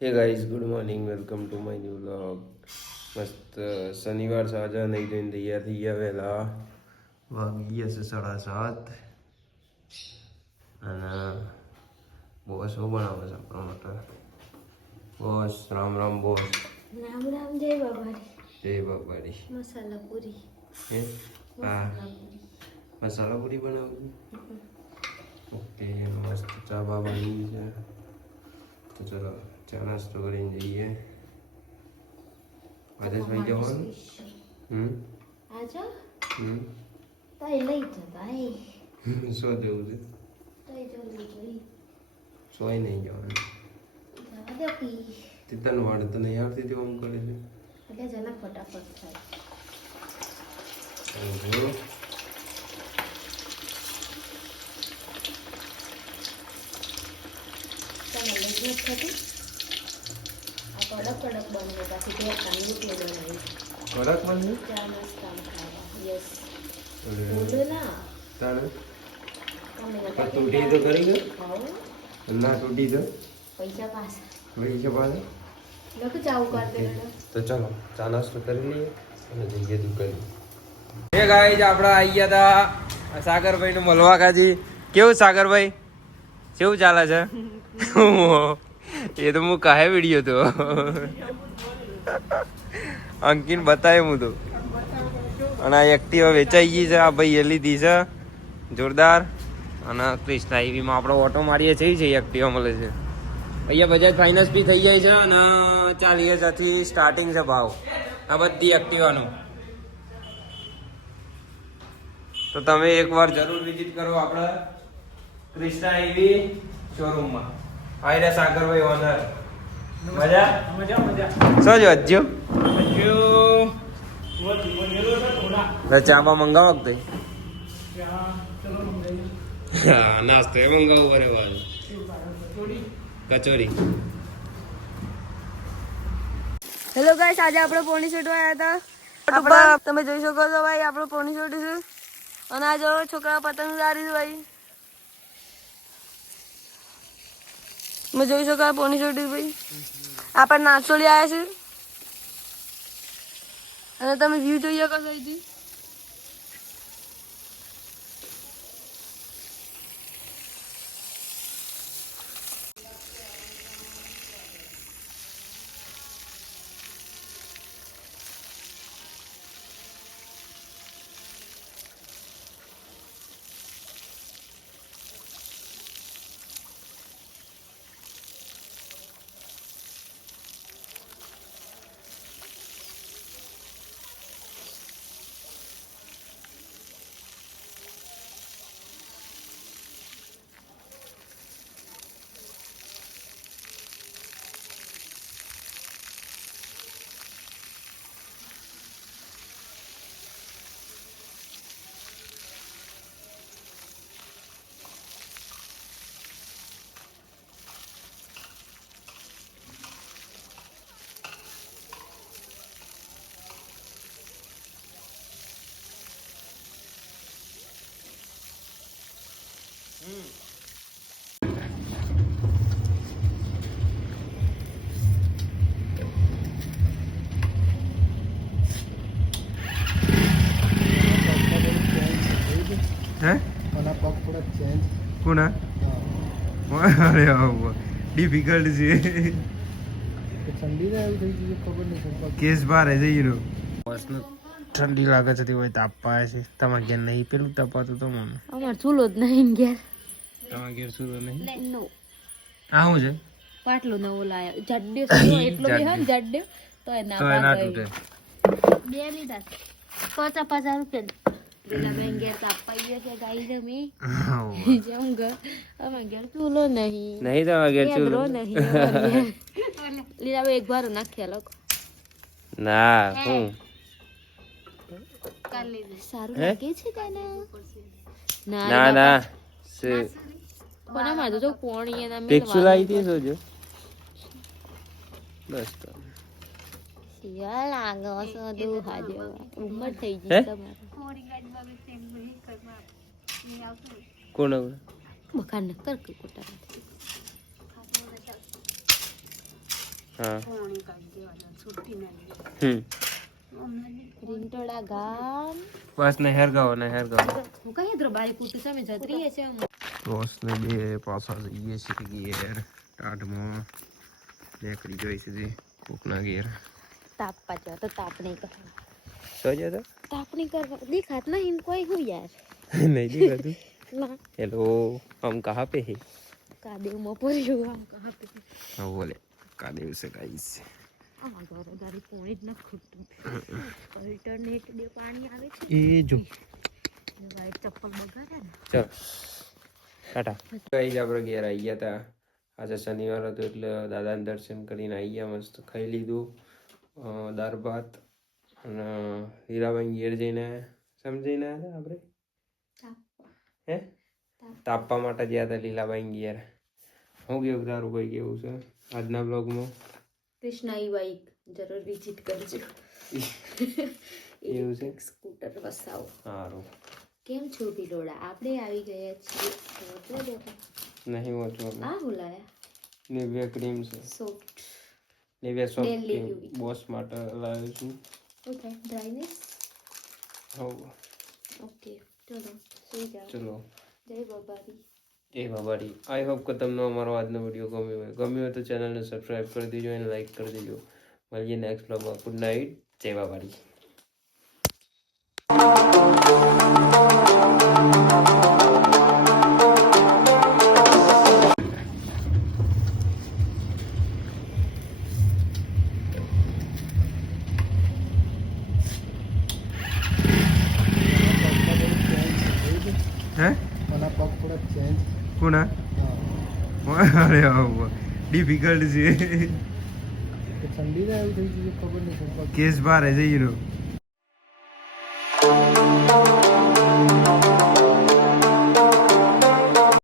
Hey guys good morning welcome to my new vlog મસ્ત શનિવાર સાંજે નહીં ધોઈને તૈયાર થઈ ગયા વહેલા વાગી ગયા છે 7:30 અને બોસ શું બનાવે છે આપણા માટે બોસ રામ રામ બોસ રામ રામ જય બાબારી મસાલા પૂરી હે હા મસાલા પૂરી બનાવું ઓકે મસ્ત ચા બા બની છે તો ચલો ચા નાસ્તો કરીને જઈએ આદેશભાઈ જવાનું આજો હમ તાઈ લઈ જતા શું જેવું છે તાઈ જલ્દી જોઈ સોય નહીં જવાનું દેખી તીતન વાડ તને યાદ થી આમ કરે છે એટલે જના ફટાફટ થાય ઓહો તમે લઈ જ થતું આ કડક બનવું બાકી બે કાંઈ કે બનાવી કડક બની ચા નાસ્તા ખાવા યસ બોલો ના તાણે તમે પણ તૂટી તો કરી ગઈ ખાઓ ના તૂટી તો પૈસા પાછા વળી છે પાછા લખ ચાવું કરી દે તો ચાલો ચા નાસ્તો કરી લઈએ અને જઈએ દુકાને હે ગાઈસ આપણે આવી ગયા હતા સાગરભાઈ નું મળવા કાજી કેવું સાગરભાઈ કેવું ચાલે છે એ તો હું કાહે વિડીયો તો અંકિન બતાવે હું તો અને આ એક્ટિવા વેચાઈ ગઈ છે આ ભાઈ એ લીધી છે જોરદાર અને ક્રિષ્ના ઈવીમાં આપણે ઓટો મારીએ છીએ એક્ટિવા મળે છે અહીંયા બજાજ ફાઇનાન્સ બી થઈ જાય છે અને 40,000થી સ્ટાર્ટિંગ છે ભાવ આ બધી એક્ટિવાનું તો તમે એકવાર જરૂર વિઝિટ કરો આપણે ક્રિષ્ના ઈવી શોરૂમમાં આયરા સાગરભાઈ ઓનર મજા શું જો હજ્જો ચાબા મંગાવો કે હા નાસ્તો એ મંગાવું બરે વાત કચોરી હેલો ગાઈસ આજે આપણે પોણી છોડવા આવ્યા હતા તમે જોઈ શકો છો ભાઈ આપણે પોણી છોડીશું અને આ જો છોકરા પતંગ ઉડાડી છે ભાઈ તમે જોઈ શકો આ પોણી છોડી ભાઈ આપણે નાસ્તો લઈ આવ્યા છે અને તમે વ્યૂ જોઈ શકો છો અહીંથી હે ઓના પગ પૂરા ચેન્જ કોના અરે ડિફિકલ્ટ છે ઠંડી ને એવું થઈ ગયું ખબર નહીં કેસ બાર છે હીરો બસનું ઠંડી લાગે છે તે હોય તાપવા છે તમારે ઘેર નહીં પેલું તપાતું તો મને અમાર ચૂલો જ નહીં ઘેર તમારે ઘેર શું નહીં નો આ શું છે પાટલો નવો લાયા જડ્ડે એટલો બી હા જડ્ડે તો એ ના તૂટે બે લીધા 50 રૂપિયા લીલા બેન ઘેર તાપાઈએ છે ગાઈ જમી જેમ ઘર અમાર ઘેર ચૂલો નહીં નહીં તમારે ઘેર ચૂલો ચૂલો નહીં લીલા બે એક વાર નાખ્યા લોકો ના હું સારું લાગે છે તને ના ના કોના માં તો પોણી એના મે ટેક્સુ લાવી દે સોજો બસ તો યાર લાગો છો દુ હાજે ઉંમર થઈ હે? ગઈ તમારી કોણ મકાન ન કર કે કોટા હા પાણી કાઢી દેવાના છૂટી ના હમ રીંટોડા ગામ બસ નહેર ગાઓ હું કઈ દ્રો બારી પૂછું તમે જતરી છે બસ ને બે પાછા જઈએ છીએ ઘેર ટાઢમાં નીકળી જોઈ સુધી કોકના ઘેર તાપવા જાવ તો તાપણી કરવા શું જતો તાપણી કરવા દેખાત નહીં કોઈ હું યાર નહીં દેખાતું ના हेलो हम कहाँ पे है કાદેવ માં પડ્યું આમ કહા પે हाँ बोले कादेव से गाइस આ ગારી પાણી જ ન ખૂટતું ફિલ્ટર ને એક બે પાણી આવે છે ये जो ને ભાઈ ચપ્પલ બગાડ્યા ને चलो टाटा गाइस આપણે ઘેર આવી ગયા હતા આજે શનિવાર હતો એટલે દાદાને દર્શન કરીને આવી ગયા મસ્ત ખાઈ લીધું દાળ ભાત અને હીરાબાઈ ઘેર જઈને સમજીને આવ્યા હતા આપણે હે તાપવા માટે ગયા હતા લીલાબાઈ ઘેર હું કેવું તારું કઈ કેવું છે આજના બ્લોગમાં કૃષ્ણાઈ બાઈક જરૂર વિઝિટ કરજો એવું છે સ્કૂટર વસાવો સારું કેમ છો ભીલોડા આપણે આવી ગયા છીએ એટલે બેઠા નહીં વાંચવાનું આ બોલાયા નિવ્યા ક્રીમ છે soft Nivea soft Daily cream UV. Boss માટે લાવ્યો છું ઓકે ડ્રાયનેસ હો ઓકે ચલો સુઈ જાઓ ચલો જય બાબારી જય બાબારી આઈ હોપ કે તમને અમારો આજનો વિડીયો ગમ્યો હોય તો ચેનલને સબસ્ક્રાઈબ કરી દેજો અને લાઈક કરી દેજો મળીએ નેક્સ્ટ બ્લોગમાં ગુડ નાઇટ જય બાબારી હે મને પગ થોડા ચેન્જ કોના હા અરે ડિફિકલ્ટ છે ઠંડી ને એવું થઈ ગયું ખબર નહીં કેસ બાર જઈ રહ્યો